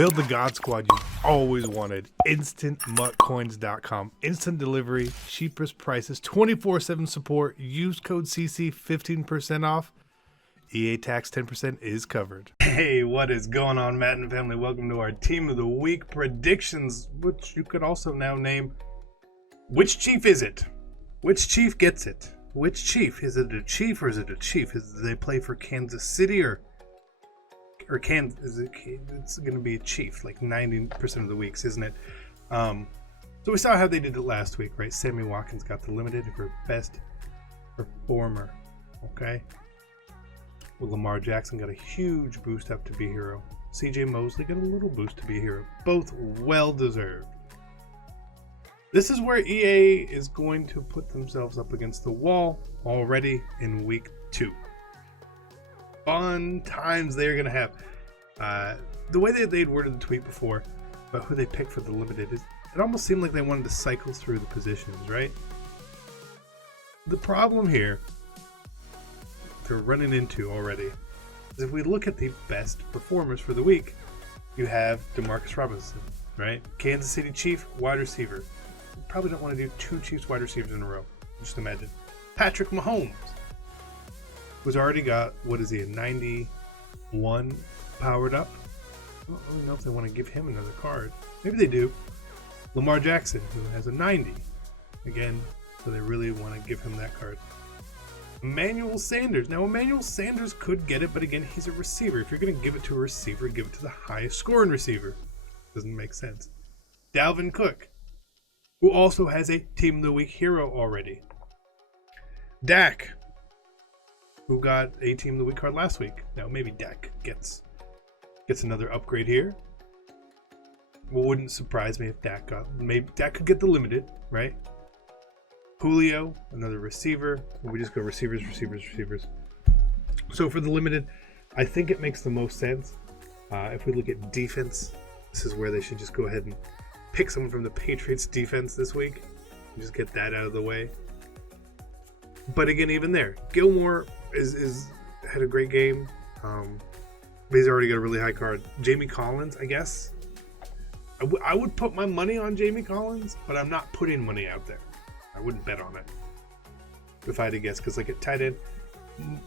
Build the God Squad you've always wanted. InstantMuttCoins.com. Instant delivery, cheapest prices, 24/7 support. Use code CC 15% off. EA tax 10% is covered. Hey, what is going on, Madden family? Welcome to our Team of the Week predictions, which you could also now name Which Chief Is It? Which Chief gets it? Which Chief? Is it a Chief or is it a Chief? Do they play for Kansas City or Kansas? It's going to be a Chief like 90% of the weeks, isn't it? So we saw how they did it last week, right? Sammy Watkins got the limited for best performer. Okay. Well, Lamar Jackson got a huge boost up to be hero. CJ Mosley got a little boost to be hero. Both well deserved. This is where EA is going to put themselves up against the wall already in week 2. Fun times they're going to have. The way that they'd worded the tweet before about who they picked for the limited, it almost seemed like they wanted to cycle through the positions, right? The problem here they're running into already is if we look at the best performers for the week, you have Demarcus Robinson, right? Kansas City Chief, wide receiver. You probably don't want to do 2 Chiefs wide receivers in a row. Just imagine. Patrick Mahomes, who's already got, what is he, a 91 powered up? I don't really know if they want to give him another card. Maybe they do. Lamar Jackson, who has a 90. Again, so they really want to give him that card. Emmanuel Sanders. Now, Emmanuel Sanders could get it, but again, he's a receiver. If you're going to give it to a receiver, give it to the highest scoring receiver. Doesn't make sense. Dalvin Cook, who also has a Team of the Week hero already. Dak, who got a Team of the Week card last week. Now, maybe Dak gets another upgrade here. Well, wouldn't surprise me if Dak could get the limited, right? Julio, another receiver. We just go receivers. So for the limited, I think it makes the most sense. If we look at defense, this is where they should just go ahead and pick someone from the Patriots defense this week. And just get that out of the way. But again, even there, Gilmore had a great game. But he's already got a really high card. Jamie Collins, I guess. I would put my money on Jamie Collins, but I'm not putting money out there. I wouldn't bet on it if I had to guess, because like at tight end,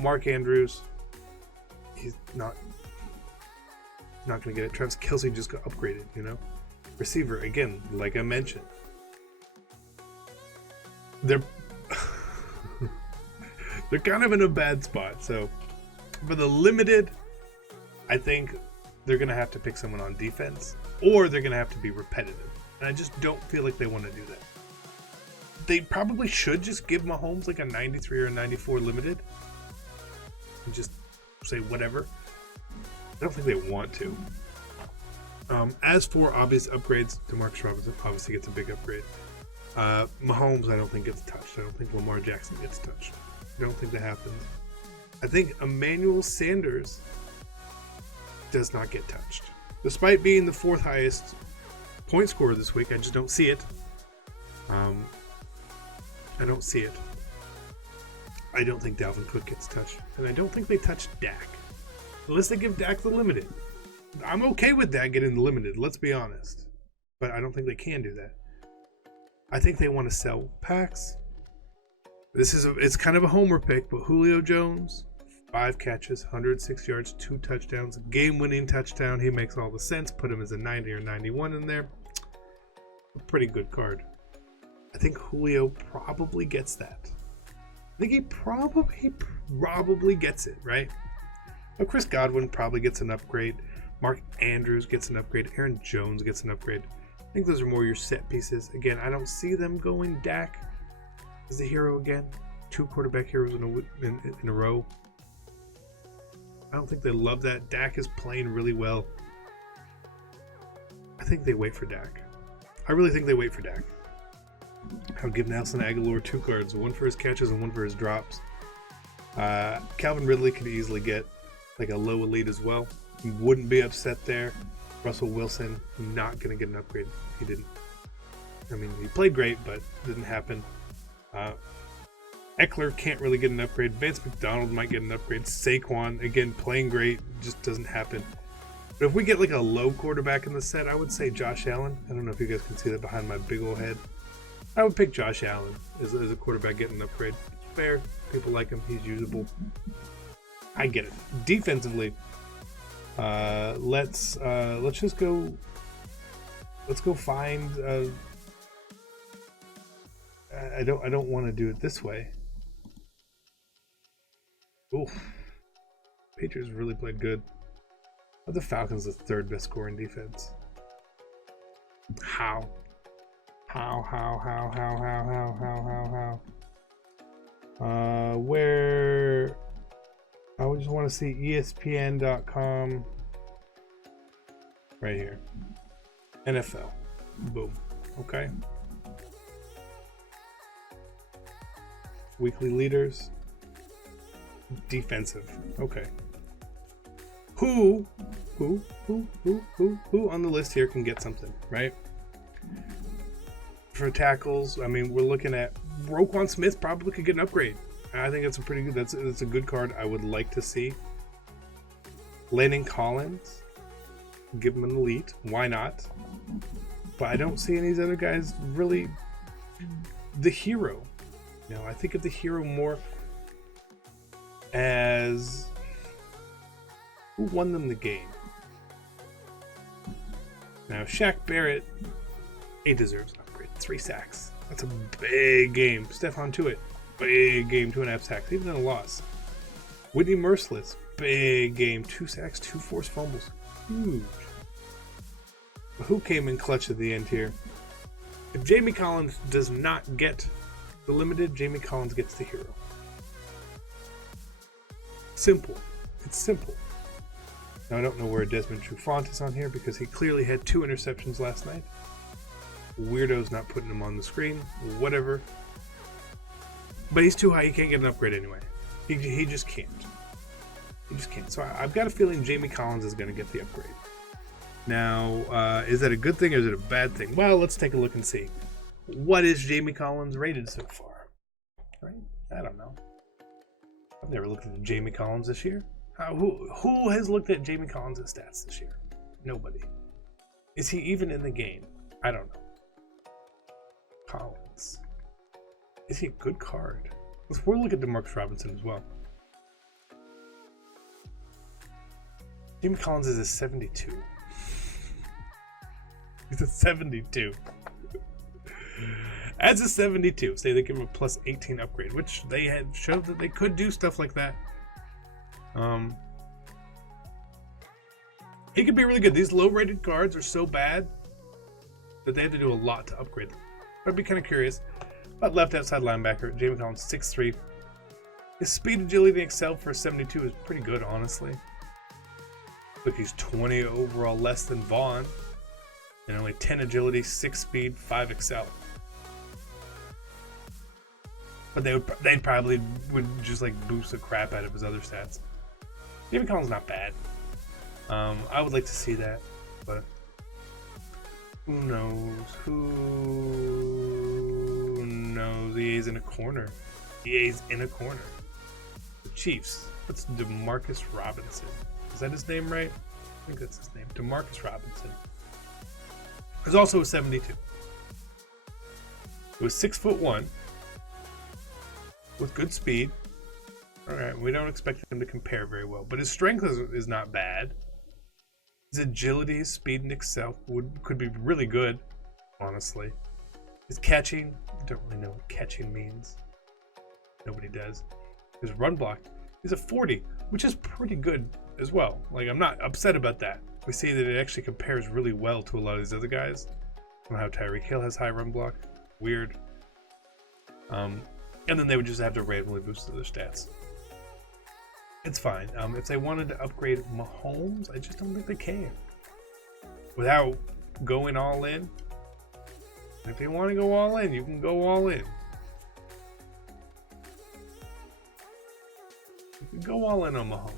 Mark Andrews, he's not going to get it. Travis Kelce just got upgraded, you know. Receiver, again, like I mentioned, they're they're kind of in a bad spot. So for the limited, I think they're going to have to pick someone on defense, or they're going to have to be repetitive, and I just don't feel like they want to do that. They probably should just give Mahomes like a 93 or a 94 limited and just say whatever. I don't think they want to. As for obvious upgrades, Demarcus Robinson obviously gets a big upgrade. Mahomes, I don't think gets touched. I don't think Lamar Jackson gets touched. I don't think that happens. I think Emmanuel Sanders does not get touched. Despite being the 4th highest point scorer this week, I just don't see it. I don't see it. I don't think Dalvin Cook gets touched. And I don't think they touch Dak. Unless they give Dak the limited. I'm okay with Dak getting the limited, let's be honest. But I don't think they can do that. I think they want to sell packs. It's kind of a homer pick, but Julio Jones, 5 catches, 106 yards, 2 touchdowns, game-winning touchdown. He makes all the sense. Put him as a 90 or 91 in there. A pretty good card. I think Julio probably gets that. I think he probably gets it, right? Well, Chris Godwin probably gets an upgrade. Mark Andrews gets an upgrade. Aaron Jones gets an upgrade. I think those are more your set pieces. Again, I don't see them going Dak as the hero again. 2 quarterback heroes in a row. I don't think they love that. Dak is playing really well. I think they wait for Dak. I really think they wait for Dak. I'll give Nelson Aguilar 2 cards, 1 for his catches and 1 for his drops. Calvin Ridley could easily get like a low elite as well. Wouldn't be upset there. Russell Wilson, not going to get an upgrade. He didn't. I mean, he played great, but didn't happen. Eckler can't really get an upgrade. Vance McDonald might get an upgrade. Saquon, again, playing great, just doesn't happen. But if we get like a low quarterback in the set, I would say Josh Allen. I don't know if you guys can see that behind my big old head. I would pick Josh Allen as a quarterback getting an upgrade. It's fair. People like him. He's usable. I get it. Defensively, let's just go. Let's go find. I don't want to do it this way. Oof. Patriots really played good. Are the Falcons the third best scoring defense? How? Where? I would just want to see ESPN.com. Right here. NFL. Boom. Okay. Weekly leaders. Defensive. Okay. Who on the list here can get something, right? For tackles, I mean, we're looking at Roquan Smith probably could get an upgrade. I think that's a pretty good. That's a good card. I would like to see. Landon Collins, give him an elite. Why not? But I don't see any of these other guys really. The hero. No, I think of the hero more as who won them the game. Now, Shaq Barrett, he deserves an upgrade. 3 sacks. That's a big game. Stephon Tuitt, big game, 2.5 sacks, even in a loss. Whitney Merciless, big game, 2 sacks, 2 forced fumbles. Huge. But who came in clutch at the end here? If Jamie Collins does not get the limited, Jamie Collins gets the hero. Simple. It's simple. Now, I don't know where Desmond Trufant is on here because he clearly had 2 interceptions last night. Weirdo's not putting him on the screen. Whatever. But he's too high. He can't get an upgrade anyway. He just can't. He just can't. So I've got a feeling Jamie Collins is going to get the upgrade. Now, is that a good thing or is it a bad thing? Well, let's take a look and see. What is Jamie Collins rated so far? Right? I don't know. I've never looked at Jamie Collins this year. Who has looked at Jamie Collins' stats this year? Nobody. Is he even in the game? I don't know. Collins. Is he a good card? We'll look at DeMarcus Robinson as well. Jamie Collins is a 72. He's a 72. As a 72, say they give him a plus 18 upgrade, which they had showed that they could do stuff like that. He could be really good. These low-rated cards are so bad that they have to do a lot to upgrade them. I'd be kind of curious. But left outside linebacker, Jamie Collins, 6'3". His speed, agility, and excel for a 72 is pretty good, honestly. Look, he's 20 overall less than Vaughn. And only 10 agility, 6 speed, 5 excel. But they probably would just like boost the crap out of his other stats. Jamie Collins not bad. I would like to see that, but who knows? Who knows? EA's in a corner. EA's in a corner. The Chiefs. That's DeMarcus Robinson. Is that his name right? I think that's his name. DeMarcus Robinson. There's also a 72. It was 6'1", with good speed. All right, we don't expect him to compare very well, but his strength is not bad. His agility, his speed, and excel could be really good, honestly. His catching, I don't really know what catching means. Nobody does. His run block is a 40, which is pretty good as well. Like, I'm not upset about that. We see that it actually compares really well to a lot of these other guys. I don't know how Tyreek Hill has high run block. Weird. And then they would just have to randomly boost their stats. It's fine. If they wanted to upgrade Mahomes, I just don't think they can. Without going all in. If they want to go all in, you can go all in. You can go all in on Mahomes.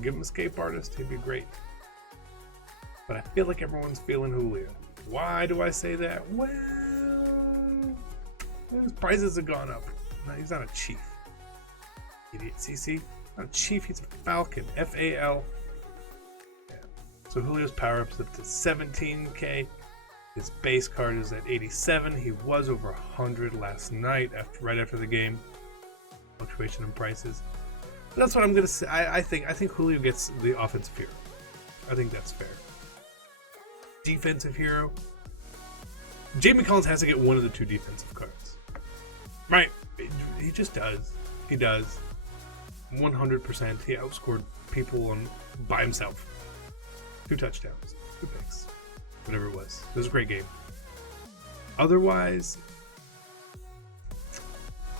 Give him Escape Artist, he'd be great. But I feel like everyone's feeling Julio. Why do I say that? Well, his prices have gone up. No, he's not a Chief. Idiot. CC. Not a Chief, he's a Falcon. FAL. Yeah. So Julio's power up's up to 17K. His base card is at 87. He was over 100 last night right after the game. Fluctuation in prices. But that's what I'm gonna say. I think Julio gets the offensive hero. I think that's fair. Defensive hero. Jamie Collins has to get one of the 2 defensive cards. Right. He just does. He does. 100%. He outscored people by himself. 2 touchdowns. 2 picks. Whatever it was. It was a great game. Otherwise,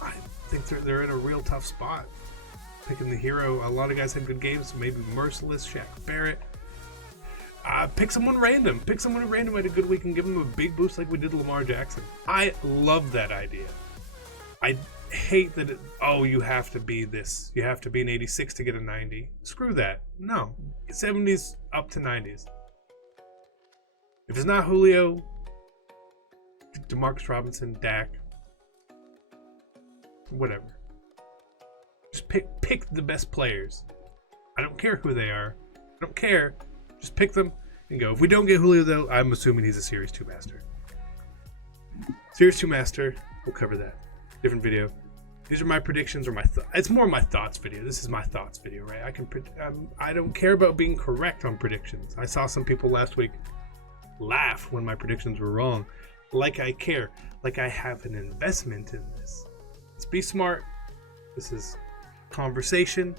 I think they're in a real tough spot. Picking the hero. A lot of guys had good games. So maybe Merciless, Shaq Barrett. Pick someone random. Pick someone who random had a good week and give them a big boost like we did Lamar Jackson. I love that idea. I hate that you have to be this. You have to be an 86 to get a 90. Screw that. No. 70s up to 90s. If it's not Julio, DeMarcus Robinson, Dak, whatever. Just pick the best players. I don't care who they are. I don't care. Just pick them and go. If we don't get Julio, though, I'm assuming he's a Series 2 Master. Series 2 Master, we'll cover that. Different video. These are my predictions or my thoughts. It's more my thoughts video. This is my thoughts video, right? I don't care about being correct on predictions. I saw some people last week laugh when my predictions were wrong. Like I care. Like I have an investment in this. Let's be smart. This is conversation.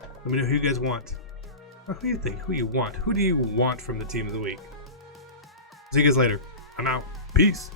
Let me know who you guys want. Who do you think? Who you want? Who do you want from the team of the week? See you guys later. I'm out. Peace.